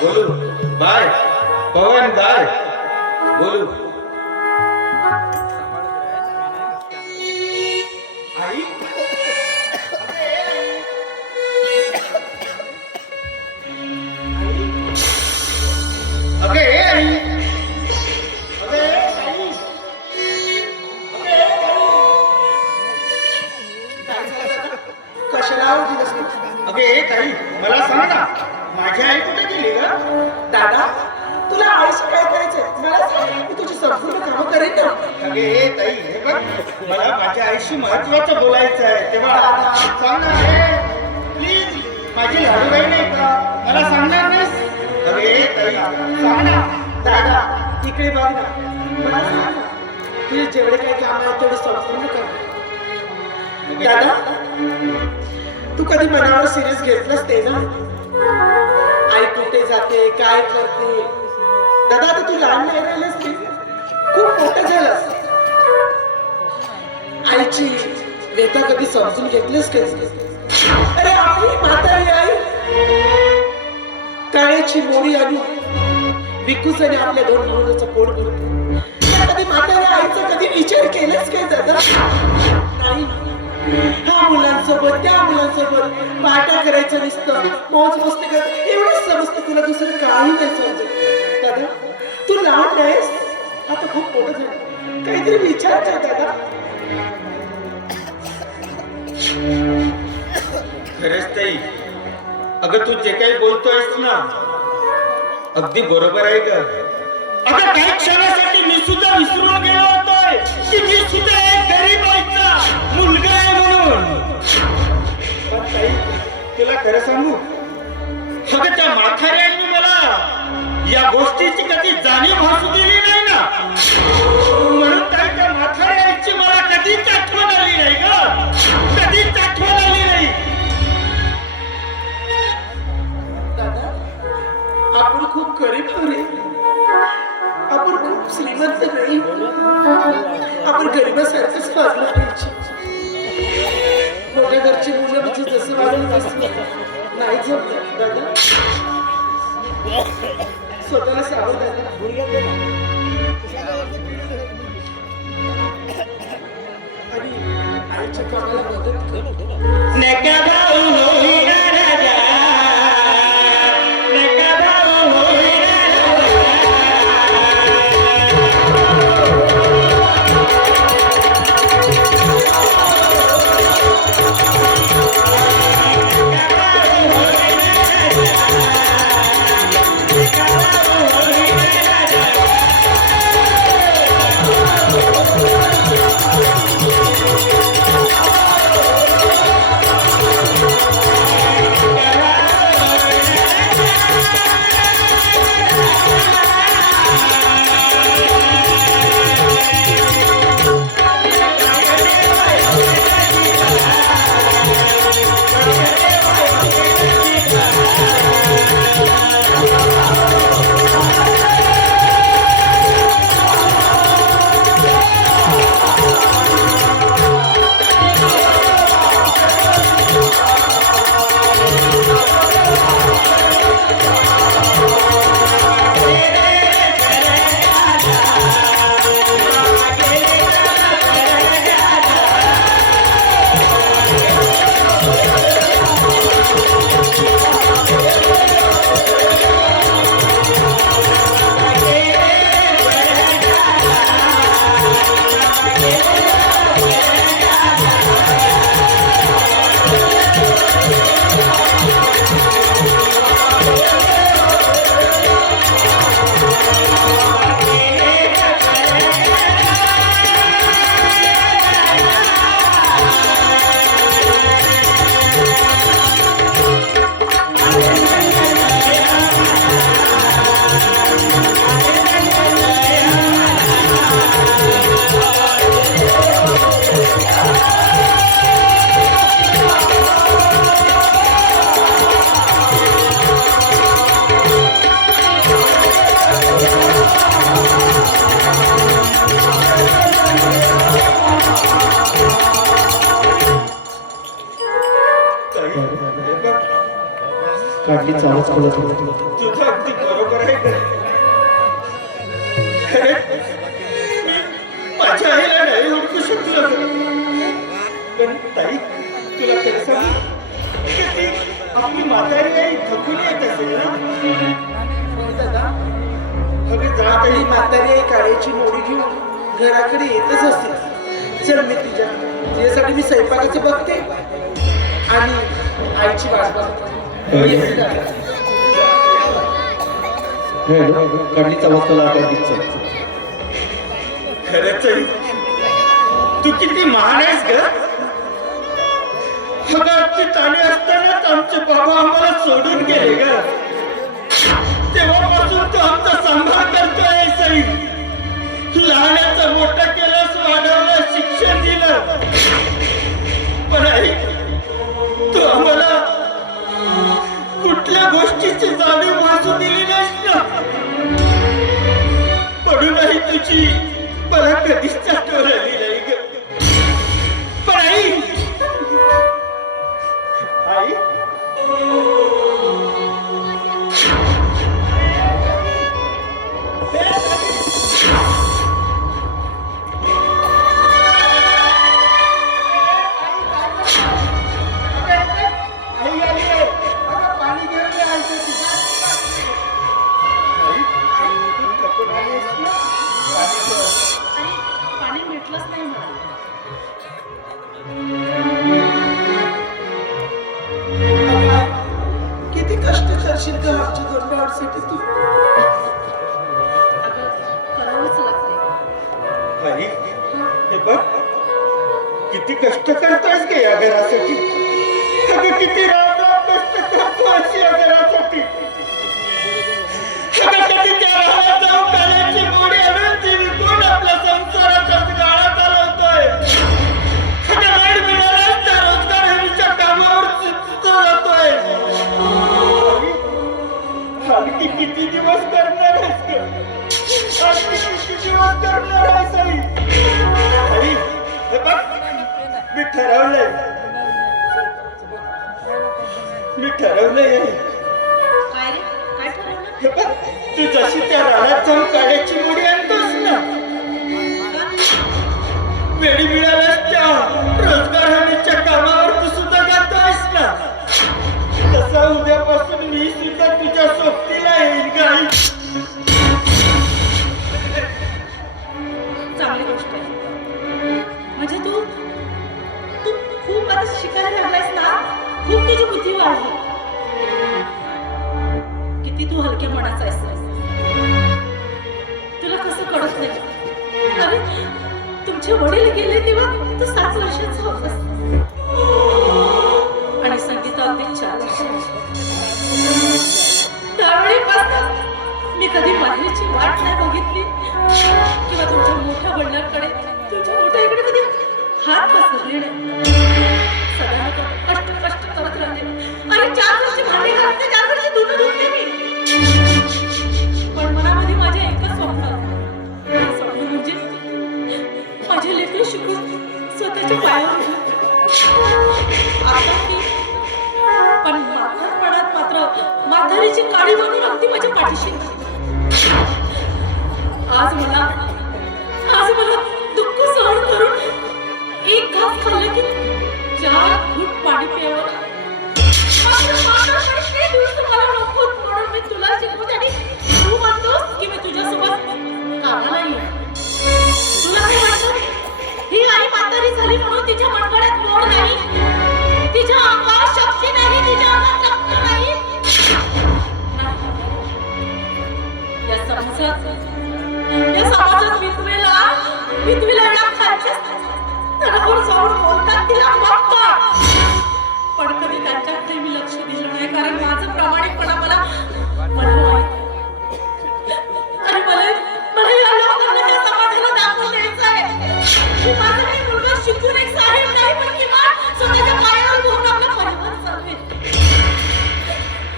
बोलू बाय पवन बाय बोलू आई अगे आई अगे आई कशाला उठलीस? अगे ताई मला सांग ना माझी आई कुठे गेली ग दादा तुला आईशी काय करायचंय मला सांग, मी तुझी संपूर्ण कामं करेन ना. अगे ताई हे बघ मला माझ्या आईशी महत्वाचं बोलायचं आहे तेव्हा सांग ना प्लीज माझी लाडूबाई नाही का मला सांगणार नाहीस अगे ताई सांग ना दादा इकडे बघ ना, मला सांग ना, तुझे जेवढे काही काम आहे तेवढे संपूर्ण कर. दादा तू कधी मनावर सिरियस घेतलंस ते ना? आई कुठे जाते काय करते? दादा आता तू लहान नाही राहिलंस की खूप मोठं झालंस. आईची व्यथा कधी समजून घेतलीस का? अरे आपली म्हातारी आई काळ्याची मोरी आणून विकूस आणि आपल्या दोन मुलाचं पोट भरतो. कधी म्हातारी आईचा कधी विचार केलाच काय दादा? नाही. ह्या मुलांसोबत त्या मुलांसोबत पार्ट्या करायचं नसतं, मौज मस्ती कर एवढंच समजतं तुला, दुसरं काही नाही समजत. दादा तू लहान नाहीस, आता खूप मोठं झालं, काहीतरी विचार कर दादा. खरंच ताई अगं तू जे काही बोलतोयस ना अगदी बरोबर आहे का? अगं काही क्षणासाठी मी सुद्धा विसरून गेलो होतोय की मी सुद्धा एक गरीब आईचा मुलगा आहे म्हणून. पण ताई तुला खरं सांगू अगं त्या म्हाताऱ्या आईने मला या गोष्टीची कधी जाणीव भासू दिली नाही ना, म्हणून ताई त्या म्हाताऱ्या आईची मला कधीच आठवण आली नाही ग, कधीच आठवण आली नाही. दादा आपण खूप गरीब रे, आपण खूप श्रीमंत नाही, आपण गरीबासारखंच वागलं पाहिजे. मोठ्या घरची मुलं म्हणजे जसं वागलं तसं नाही जमत दादा. स्वतःला सावध दादा. आणि आईच्या कामाला मदत कर. नका भाऊ होईना राजा, नका भाऊ होईना काठी चालत बोलत होती. तुझा अगदी बरोबर आहे का? खरंच माझ्या आईला नाही ओळखू शकलो. पण ताई, तुला खरं सांगू की ती आपली म्हातारी आई थकून येत असेल ना? हो दादा, अगं जा आपली ताई. म्हातारी आई काळ्याची मोडी घेऊन घराकडे येतच असते. चल मी तिच्यासाठी मी स्वयंपाकाचं बघते आणि आईची वाट बघते. येते दादा. कडलीचा वस्तूला खरंच आहे. तू किती महान आहेस ग. अगदी ताणे असतानाच आमचे बाबा आम्हाला सोडून गेले ग. तेव्हापासून तू आमचा सांभाळ करतोय सई. लहानाचं मोठं केलंस, वाढवलं, शिक्षण दिलं. पण आई, तू आम्हाला कुठल्या गोष्टीची जाणीव भासू दिली नाहीस ना. पडूनही तुझी मला कधीच आठवण आली नाही ग. पण आई, आई, पाणी घेऊन ये आईसाठी. पाणी भेटलंच नाही मला. किती कष्ट करशील का आमच्या दोंडावरसाठी तू. अगं करावंच लागते. आई, हे बघ किती कष्ट करतोयस गे या घरासाठी. अगं किती रात कष्ट करतोयस या घरासाठी. अगं कधी त्या रानात जाऊन काळ्याची मोडी आणून ती विकून आपल्या संसाराच्या गाळा चालवतोय. अगं वेळ मिळाल्यास त्या रोजगार हमीच्या कामावर सुद्धा जातोय. आणखी किती दिवस करणार आहेस ग? आणखी किती दिवस करणार आहेस आई? आई, हे बघ मी ठरवलंय. काय रे, काय ठरवलं? हे बघ, तू जशी त्या रानात जाऊन काड्याची मुडी आणतोस ना, वेळी मिळाल्यास त्या रोजगार हमीच्या कामावर तू सुद्धा जातोयस ना, तसा उद्यापासून मी सुद्धा तुझ्या सोबतीला येईल ग आई. चांगली गोष्ट आहे. म्हणजे तू तू खूप आता शिकायला लागलायस ना. खूप तुझी बुद्धी वाढली. किती तू हलक्या मनाचा आहेस. तुला कसं कळत नाही. अरे तुमचे वडील गेले तेव्हा तू 7 वर्षाचा होतास आणि संगीता अगदी 4 वर्षाची. त्यावेळीपासून मी कधी माहेरची वाट नाही बघितली किंवा तुमच्या मोठ्या वडिलांकडे, तुमच्या मोठ्या इकडे कधी हात पसरले नाही. सदा कष्ट करत राहते आणि 4 वर्ष भांडी घालते, 4 वर्ष धुणं धुतले मी. पण मनामध्ये माझ्या एकच स्वप्न म्हणजे माझे लेकरं शिकून स्वतःच्या पायावर उभे. आता मी पण म्हातारपणात मात्र म्हातारीची काळी बनून अगदी माझ्या पाठीशी. आज मला दुःख सहन करून एक घास खाल्लं की 4 घूट पाणी प्यावं. मला नको म्हणून मी तुला शिकवते आणि तू म्हणतोस की मी तुझ्यासोबत कामाला येईन. तुला काय वाटतं? ही आई म्हातारी झाली म्हणून तिच्या मनगड्यात मोड नाही, तिच्या अंगात शक्ती नाही, तिच्या अंगात रक्त नाही. या समाजात विधवेला एवढा खायचे तणावर जाऊन बोलतात तिला फक्त. पण कधी त्यांच्याकडे मी लक्ष दिलं नाही, कारण माझं प्रामाणिकपणा मला आणि मला या लोकांना त्या समाजाला दाखवून द्यायचं आहे की माझा काही मुलगा शिकून एक साहेब नाही, पण किमान स्वतःच्या पायावर उभं राहून आपला परिवार चालवेल.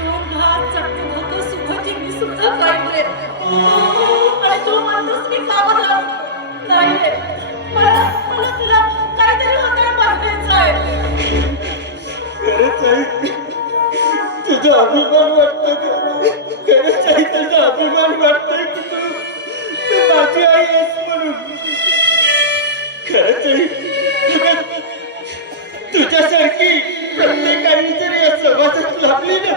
2 घास चटणी सुखाची मी सुद्धा पाहिजे आणि तू म्हणतोस मी कामाला नाही रे. मला तुला काहीतरी होताना पाहायचं आहे. खरंच आहे, तुझा अभिमान वाटतो. खरंच आई तुझा अभिमान वाटतोय की तू माझी आई आहेस म्हणून. खरंच आई, तुझ्यासारखी प्रत्येक आई जरी या समाजात लाभली ना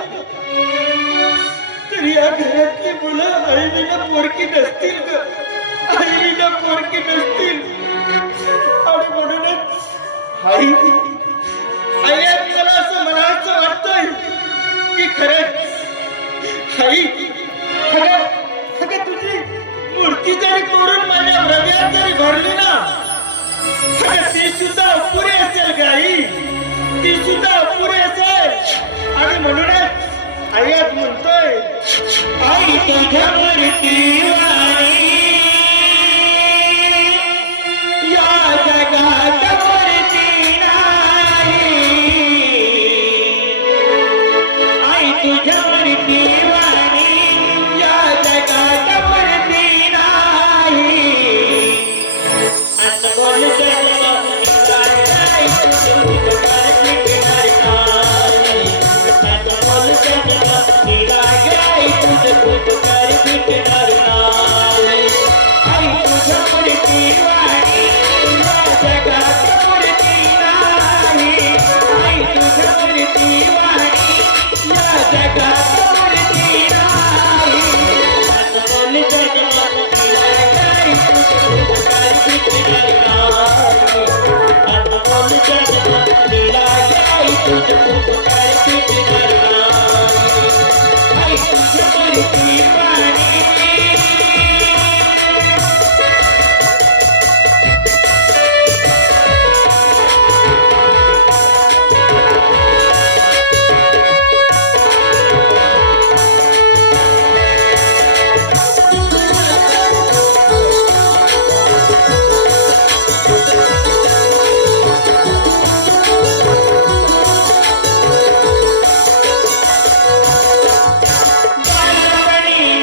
तरी या घरातली मुलं आईला पोरकी नसतील ग, आईला पोरकी नसतील. आणि म्हणूनच आई आई आज मला असं म्हणायचं वाटतंय की खरंच आई, अगं तुझी मूर्ती जरी करून माझ्या हृदयात जरी भरली ना, अगं ती सुद्धा अपुरी असेल ग आई, ती सुद्धा अपुरी असेल. आणि म्हणूनच आई आज म्हणतोय, आई तुझ्यावरती वाणी या जगात वरती नाही. आई तुझ्यावरती वाणी या जगात वरती नाही. अनमोल जन्म काय तुझं काय घेणार नाही. अनमोल जन्म काय तुझं काय भेटणार नाही. आई तुझ्यावरती वाणी या जगात वरती नाही. आई तुझ्यावरती वाणी या जगात वरती नाही. अनमोल जन्म काय तुझं काय भेटणार नाही. अनमोल जन्म काय तुझं काय भेटणार नाही. आई तुझ्यावरती वाणी. बालपणी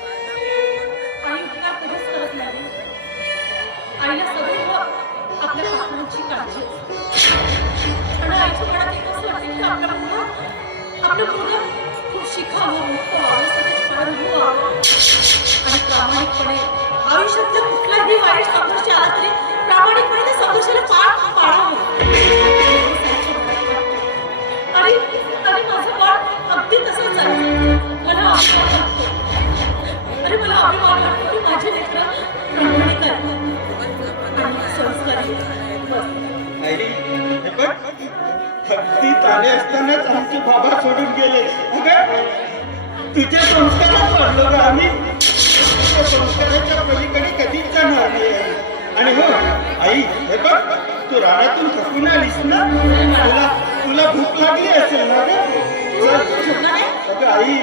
आई उपकार कधीच करत नाही. आईला सदैव आपल्या पाखरांची काळजी असते. आणि आईच्या मनात एकच वाटते की आपलं मुलं खूप शिकावं, मोठं व्हावं, स्वतःची पायावर उभं व्हावं. आणि प्रामाणिकपणे आयुष्यातल्या कुठलाही वाईट संघर्ष आला तरी प्रामाणिकपणे त्या संघर्षाला पार पाडावं. आणि माझं बाळ अगदी तसंच आहे. मला अभिमान वाटतो. अरे मला अभिमान वाटतो की माझे लेकरं प्रामाणिक आहेत आणि संस्कारी आहेत. आई हे बघ, अगदी ताने असतानाच आमचे बाबा सोडून गेले. अगं, तुझ्या संस्कारात पडलो ग आम्ही. तुझ्या संस्काराच्या पलीकडे कधीच जाणार नाही. आणि हो आई हे बघ, तू रानातून थकून आलीस ना, तुला भूक लागली असेल ना ग. तू झोपला नाही? अगं आई